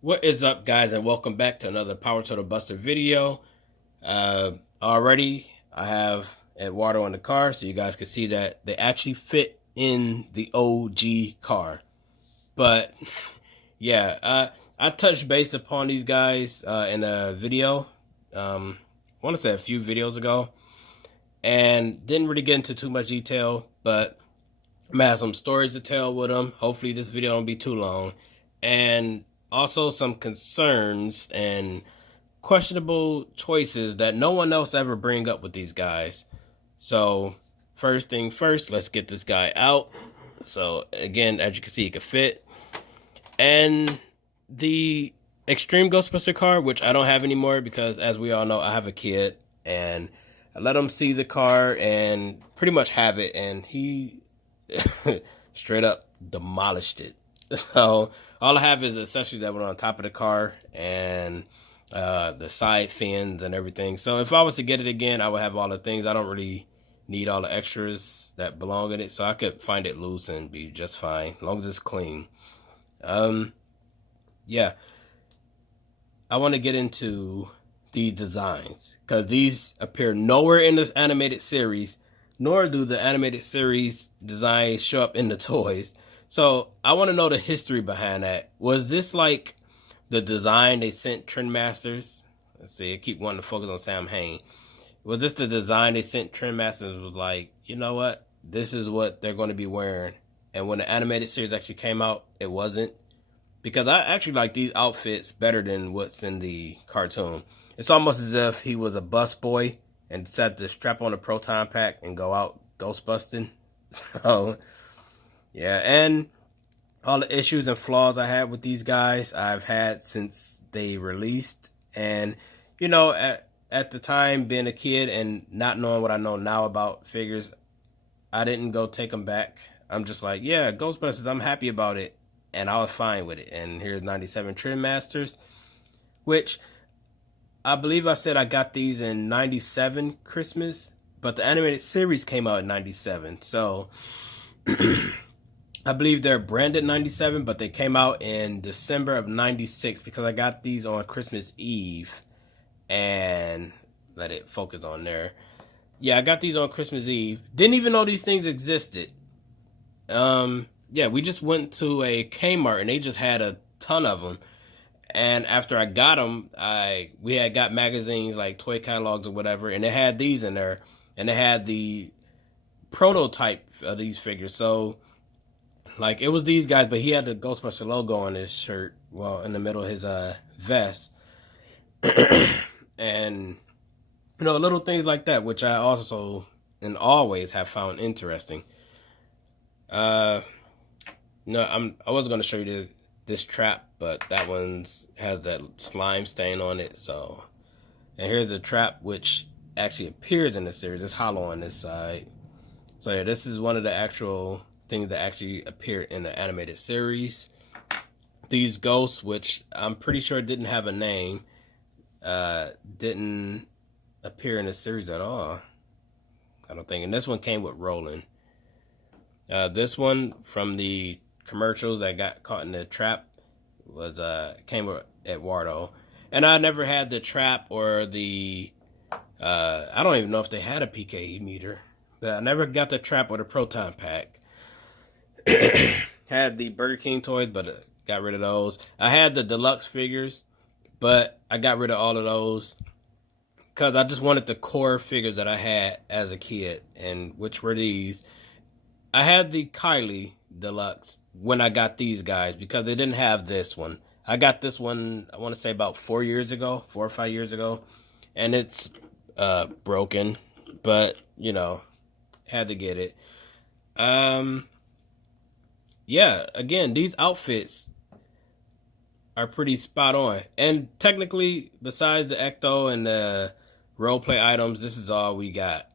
What is up, guys, and welcome back to another Power Total Buster video. Already, I have Eduardo in the car, so you guys can see that they actually fit in the OG car. But yeah, I touched base upon these guys in a video. I want to say a few videos ago, and didn't really get into too much detail, but I'm gonna have some stories to tell with them. Hopefully, this video don't be too long, and also some concerns and questionable choices that no one else ever bring up with these guys. So, first thing first, let's get this guy out. So, again, as you can see, it can fit. And the Extreme Ghostbuster car, which I don't have anymore because, as we all know, I have a kid, and I let him see the car and pretty much have it, and he straight up demolished it. So all I have is the accessories that went on top of the car and the side fins and everything. So if I was to get it again, I would have all the things. I don't really need all the extras that belong in it, so I could find it loose and be just fine as long as it's clean. Yeah, I want to get into these designs because these appear nowhere in this animated series, nor do the animated series designs show up in the toys. So I want to know the history behind that. Was this like the design they sent Trend Masters? Let's see, I keep wanting to focus on Sam Hain. Was this the design they sent Trend Masters? Was like, you know what? This is what they're going to be wearing. And when the animated series actually came out, it wasn't. Because I actually like these outfits better than what's in the cartoon. It's almost as if he was a bus boy and decided to strap on a proton pack and go out ghostbusting. So yeah, and all the issues and flaws I had with these guys, I've had since they released. And, you know, at the time, being a kid and not knowing what I know now about figures, I didn't go take them back. I'm just like, yeah, Ghostbusters, I'm happy about it. And I was fine with it. And here's 97 Trend Masters, which I believe I said I got these in 97 Christmas, but the animated series came out in 97. So I believe they're branded 97, but they came out in December of 96 because I got these on Christmas Eve. And let it focus on there. Yeah, I got these on Christmas Eve. Didn't even know these things existed. Yeah, we just went to a Kmart and they just had a ton of them. And after I got them, we had got magazines like toy catalogs or whatever, and they had these in there, and they had the prototype of these figures. So like it was these guys, but he had the Ghostbuster logo on his shirt, well, in the middle of his vest, and you know, little things like that, which I also and always have found interesting. Uh, no, I was gonna show you this trap, but that one has that slime stain on it. So, and here's the trap, which actually appears in the series. It's hollow on this side. So yeah, this is one of the actual things that actually appeared in the animated series. These ghosts, which I'm pretty sure didn't have a name, didn't appear in the series at all. I don't think. And this one came with Roland. This one from the commercials that got caught in the trap was came with Eduardo. And I never had the trap or the I don't even know if they had a PKE meter. But I never got the trap or the proton pack. Had the Burger King toys, but got rid of those. I had the deluxe figures, but I got rid of all of those because I just wanted the core figures that I had as a kid, and which were these. I had the Kylie Deluxe when I got these guys because they didn't have this one. I got this one, I want to say about 4 or 5 years ago, and it's broken, but you know, had to get it. Yeah, again, these outfits are pretty spot on. And technically, besides the Ecto and the role play items, this is all we got.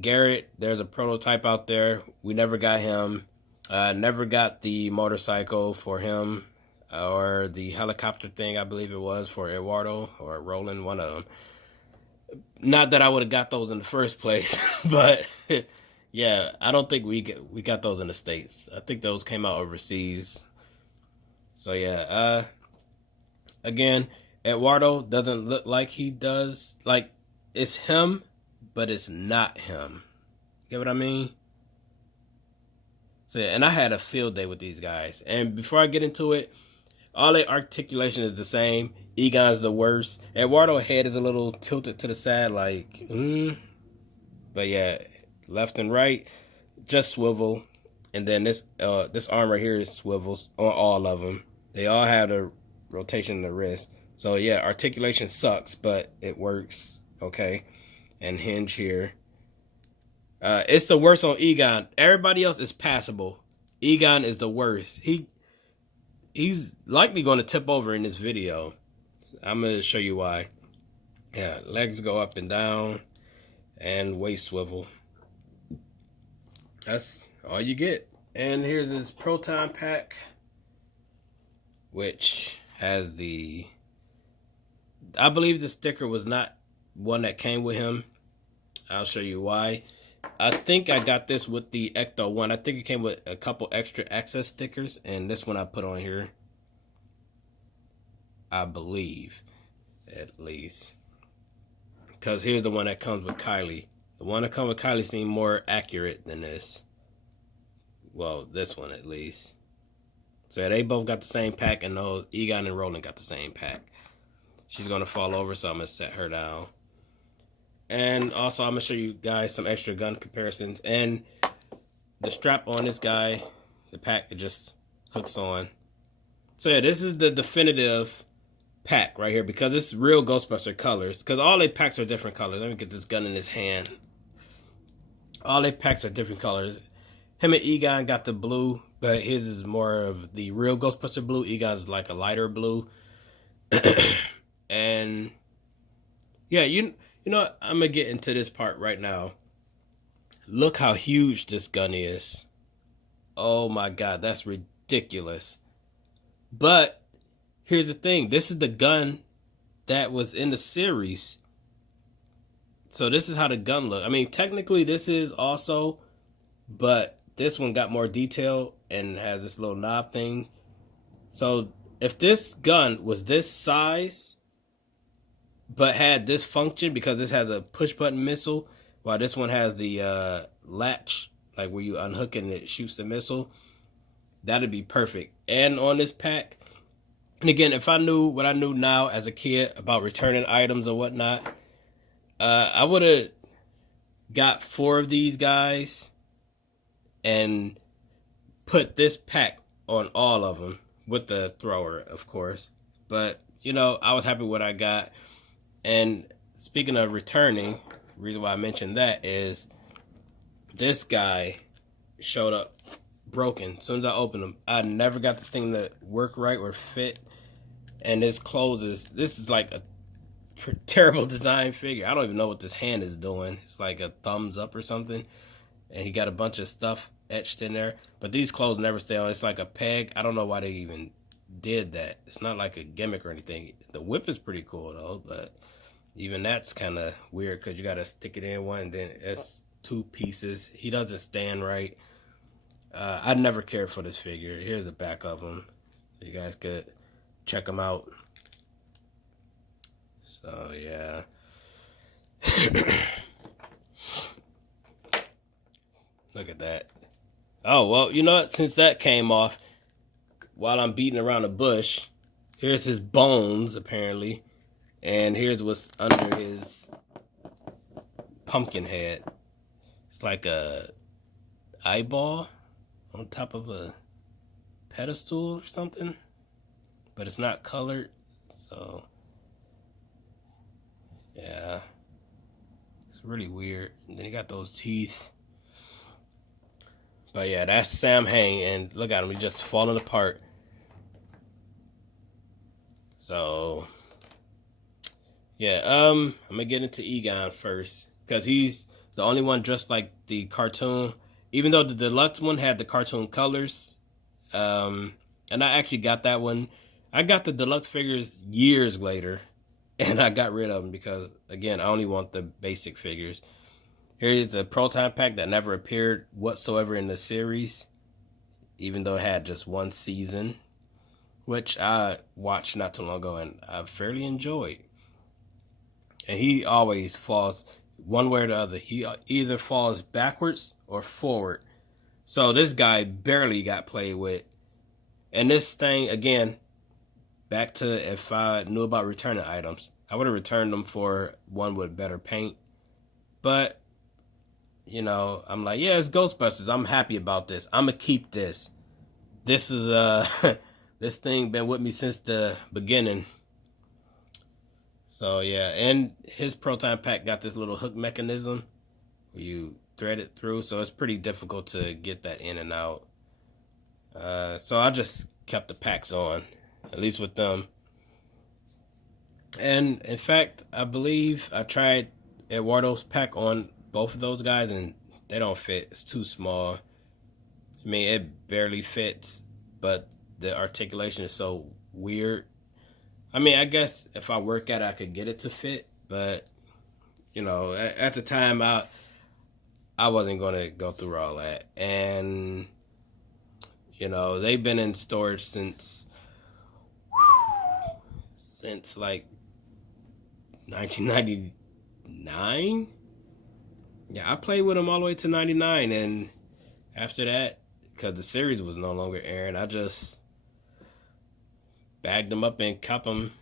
Garrett, there's a prototype out there. We never got him. Never got the motorcycle for him or the helicopter thing, I believe it was, for Eduardo or Roland, one of them. Not that I would have got those in the first place, but yeah, I don't think we got those in the States. I think those came out overseas. So yeah, Again, Eduardo doesn't look like he does. Like, it's him, but it's not him. Get what I mean? So, and I had a field day with these guys. And before I get into it, all their articulation is the same. Egon's the worst. Eduardo's head is a little tilted to the side, like, But yeah, left and right, just swivel. And then this arm right here is swivels on all of them. They all have the rotation in the wrist. So yeah, articulation sucks, but it works. Okay. And hinge here. It's the worst on Egon. Everybody else is passable. Egon is the worst. He's likely going to tip over in this video. I'm going to show you why. Yeah, legs go up and down and waist swivel. That's all you get. And here's his Proton pack, which has I believe the sticker was not one that came with him. I'll show you why. I think I got this with the Ecto one. I think it came with a couple extra access stickers, and this one I put on here. I believe, at least. Because here's the one that comes with Kylie. The one that comes with Kylie seems more accurate than this. Well, this one at least. So they both got the same pack, and those Egon and Roland got the same pack. She's going to fall over, so I'm going to set her down. And also, I'm going to show you guys some extra gun comparisons. And the strap on this guy, the pack, it just hooks on. So yeah, this is the definitive pack right here, because it's real Ghostbuster colors. Because all their packs are different colors. Let me get this gun in his hand. All their packs are different colors. Him and Egon got the blue, but his is more of the real Ghostbuster blue. Egon's like a lighter blue. And yeah, you know what? I'm going to get into this part right now. Look how huge this gun is. Oh my God, that's ridiculous. But here's the thing. This is the gun that was in the series. So this is how the gun look. I mean, technically this is also, but this one got more detail and has this little knob thing. So if this gun was this size, but had this function, because this has a push button missile, while this one has the latch, like where you unhook it and it shoots the missile, that'd be perfect. And on this pack, and again, if I knew what I knew now as a kid about returning items or whatnot, I would have got 4 of these guys and put this pack on all of them with the thrower, of course. But, you know, I was happy with what I got. And speaking of returning, the reason why I mentioned that is this guy showed up broken. As soon as I opened him, I never got this thing to work right or fit. And this is like a terrible design figure. I don't even know what this hand is doing. It's like a thumbs up or something. And he got a bunch of stuff etched in there. But these clothes never stay on. It's like a peg. I don't know why they even did that. It's not like a gimmick or anything. The whip is pretty cool though, but even that's kind of weird because you got to stick it in one and then it's 2 pieces. He doesn't stand right. I never cared for this figure. Here's the back of him. You guys could check him out. So yeah. Look at that. Oh, well, you know what? Since that came off, while I'm beating around the bush, here's his bones, apparently. And here's what's under his pumpkin head. It's like a eyeball on top of a pedestal or something. But it's not colored. So, yeah. It's really weird. And then he got those teeth. But yeah, that's Sam Hain, and look at him, he's just falling apart. So, yeah, I'm gonna get into Egon first, because he's the only one dressed like the cartoon, even though the deluxe one had the cartoon colors. And I actually got that one. I got the deluxe figures years later, and I got rid of them because, again, I only want the basic figures. Here's a Proton pack that never appeared whatsoever in the series, even though it had just 1 season. which I watched not too long ago and I fairly enjoyed. And he always falls one way or the other. He either falls backwards or forward. So this guy barely got played with. And this thing, again, back to if I knew about returning items, I would have returned them for one with better paint. But, you know, I'm like, yeah, it's Ghostbusters. I'm happy about this. I'm going to keep this. This is, this thing been with me since the beginning. So, yeah. And his proton pack got this little hook mechanism where you thread it through. So it's pretty difficult to get that in and out. So I just kept the packs on, at least with them. And in fact, I believe I tried Eduardo's pack on both of those guys, and they don't fit. It's too small. I mean, it barely fits, but the articulation is so weird. I mean, I guess if I work at it, I could get it to fit, but you know, at the time, I wasn't going to go through all that. And you know, they've been in storage since like 1999. Yeah, I played with them all the way to 99, and after that, because the series was no longer airing, I just bagged them up and kept them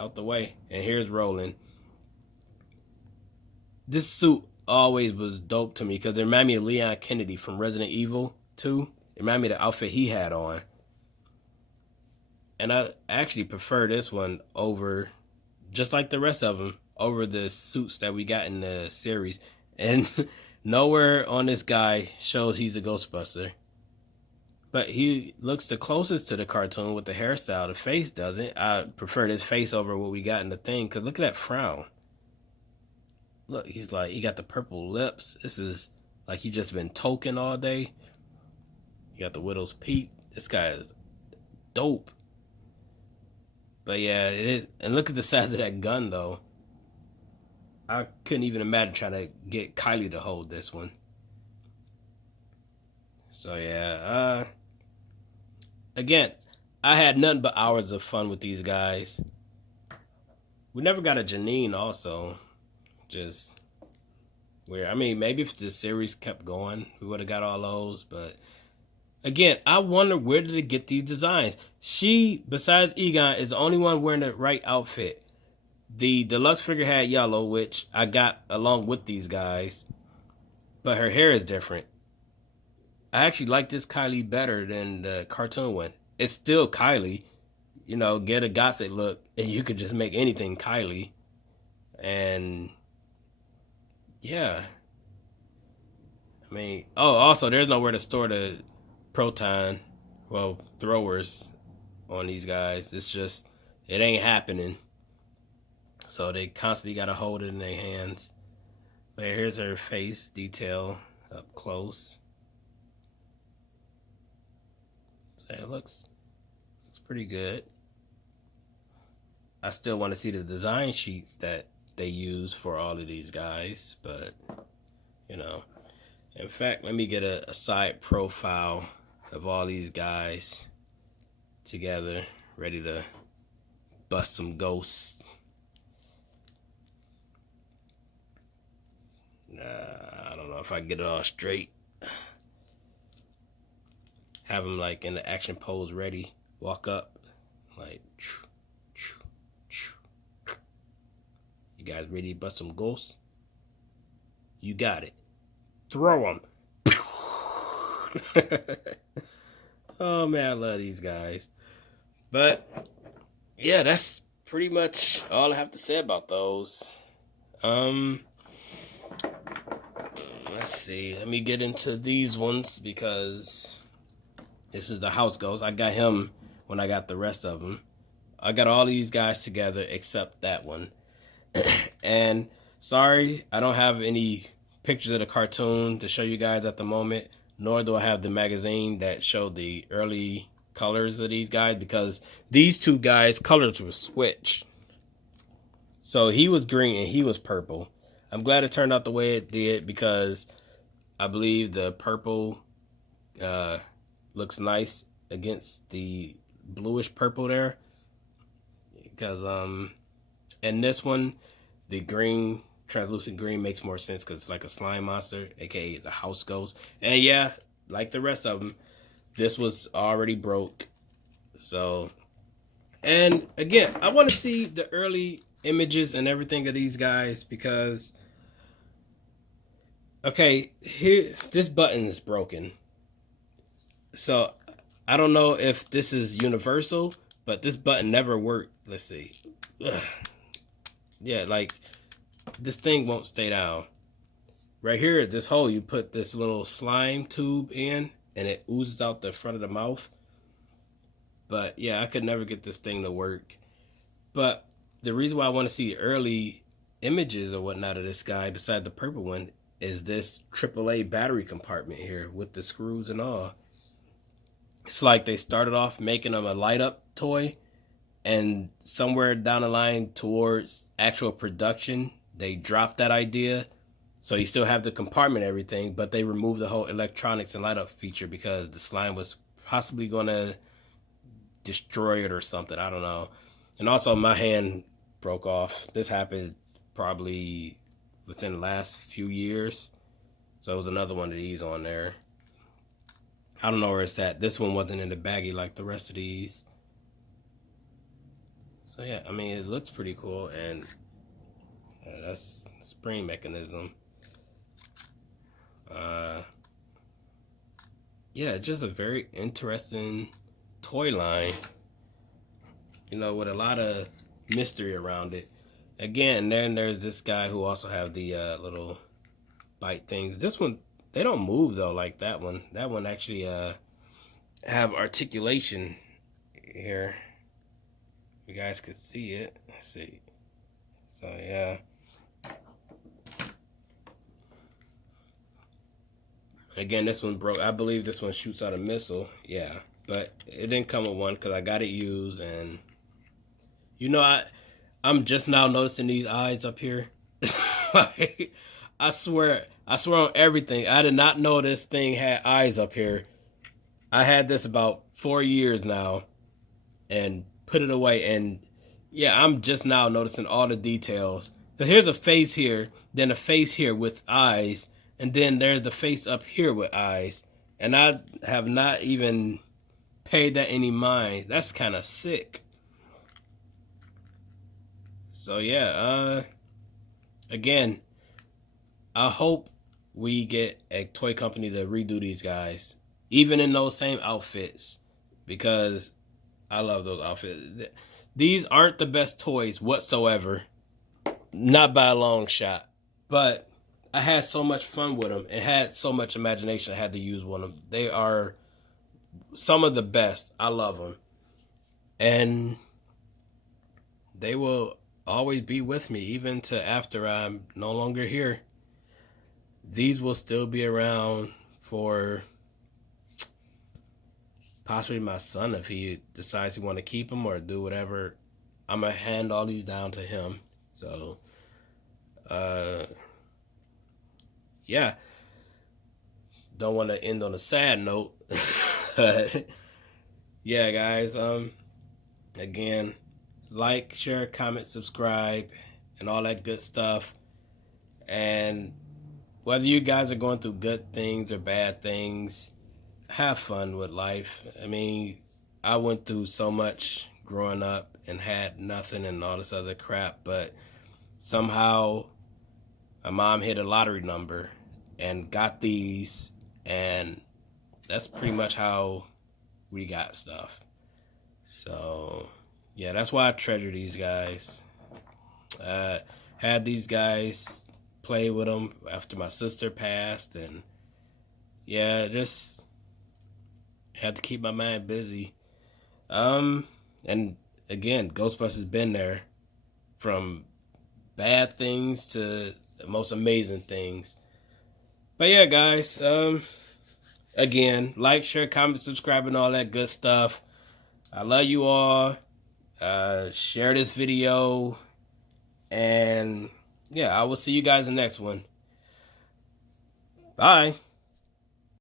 out the way. And here's Roland. This suit always was dope to me because it reminded me of Leon Kennedy from Resident Evil 2. It reminded me of the outfit he had on. And I actually prefer this one over, just like the rest of them, over the suits that we got in the series. And nowhere on this guy shows he's a Ghostbuster. But he looks the closest to the cartoon with the hairstyle. The face doesn't. I prefer this face over what we got in the thing. Because look at that frown. Look, he's like, he got the purple lips. This is like he just been toking all day. You got the widow's peak. This guy is dope. But yeah, it is. And look at the size of that gun, though. I couldn't even imagine trying to get Kylie to hold this one. So yeah, again, I had nothing but hours of fun with these guys. We never got a Jeanine also. Just weird. I mean, maybe if the series kept going, we would have got all those, but again, I wonder where did it get these designs? She, besides Egon, is the only one wearing the right outfit. The deluxe figure had yellow, which I got along with these guys, but her hair is different. I actually like this Kylie better than the cartoon one. It's still Kylie, you know, get a gothic look, and you could just make anything Kylie. And yeah, I mean, oh, also there's nowhere to store the proton, well, throwers on these guys. It's just, it ain't happening. So they constantly got to hold it in their hands. But here's her face detail up close. So it looks pretty good. I still want to see the design sheets that they use for all of these guys, but you know. In fact, let me get a side profile of all these guys together, ready to bust some ghosts. I don't know if I can get it all straight. Have them like in the action pose ready. Walk up. Like, you guys ready to bust some ghosts? You got it. Throw them. Oh man, I love these guys. But yeah, that's pretty much all I have to say about those. Let's see. Let me get into these ones because this is the house ghost. I got him when I got the rest of them. I got all these guys together except that one. And sorry, I don't have any pictures of the cartoon to show you guys at the moment, nor do I have the magazine that showed the early colors of these guys, because these two guys' colors were switched. So he was green and he was purple. I'm glad it turned out the way it did because I believe the purple looks nice against the bluish purple there. Because in this one, the green, translucent green makes more sense because it's like a slime monster, aka the house ghost. And yeah, like the rest of them, this was already broke. So, and again, I want to see the early images and everything of these guys because, okay, here, this button is broken. So, I don't know if this is universal, but this button never worked. Let's see. Ugh. Yeah, like, this thing won't stay down. Right here, this hole, you put this little slime tube in, and it oozes out the front of the mouth. But yeah, I could never get this thing to work. But the reason why I want to see early images or whatnot of this guy, beside the purple one, is this AAA battery compartment here with the screws and all. It's like they started off making them a light up toy, and somewhere down the line towards actual production, they dropped that idea. So you still have the compartment and everything, but they removed the whole electronics and light up feature because the slime was possibly going to destroy it or something. I don't know. And also my hand broke off. This happened probably within the last few years. So it was another one of these on there. I don't know where it's at. This one wasn't in the baggie like the rest of these. So yeah, I mean, it looks pretty cool. And that's spring mechanism. Yeah, just a very interesting toy line, you know, with a lot of mystery around it. Again, then there's this guy who also have the little bite things. This one, they don't move though like that one. That one actually have articulation here. You guys could see it. Let's see. So yeah. Again, this one broke. I believe this one shoots out a missile. Yeah. But it didn't come with one because I got it used. And, you know, I'm just now noticing these eyes up here. Like, I swear on everything. I did not know this thing had eyes up here. I had this about 4 years now and put it away. And, yeah, I'm just now noticing all the details. So here's a face here, then a face here with eyes. And then there's the face up here with eyes. And I have not even paid that any mind. That's kind of sick. So yeah, again, I hope we get a toy company to redo these guys, even in those same outfits, because I love those outfits. These aren't the best toys whatsoever, not by a long shot, but I had so much fun with them and had so much imagination I had to use one of them. They are some of the best. I love them. And they will always be with me, even to after I'm no longer here. These will still be around for possibly my son if he decides he want to keep them or do whatever. I'm going to hand all these down to him. So, yeah. Don't want to end on a sad note. Yeah, guys, again, like, share, comment, subscribe, and all that good stuff. And whether you guys are going through good things or bad things, have fun with life. I mean, I went through so much growing up and had nothing and all this other crap, but somehow my mom hit a lottery number and got these, and that's pretty much how we got stuff. So, yeah, that's why I treasure these guys. Had these guys, play with them after my sister passed, and yeah, just had to keep my mind busy. And again, Ghostbusters been there, from bad things to the most amazing things. But yeah, guys, again, like, share, comment, subscribe, and all that good stuff. I love you all. Share this video. And yeah, I will see you guys in the next one. Bye.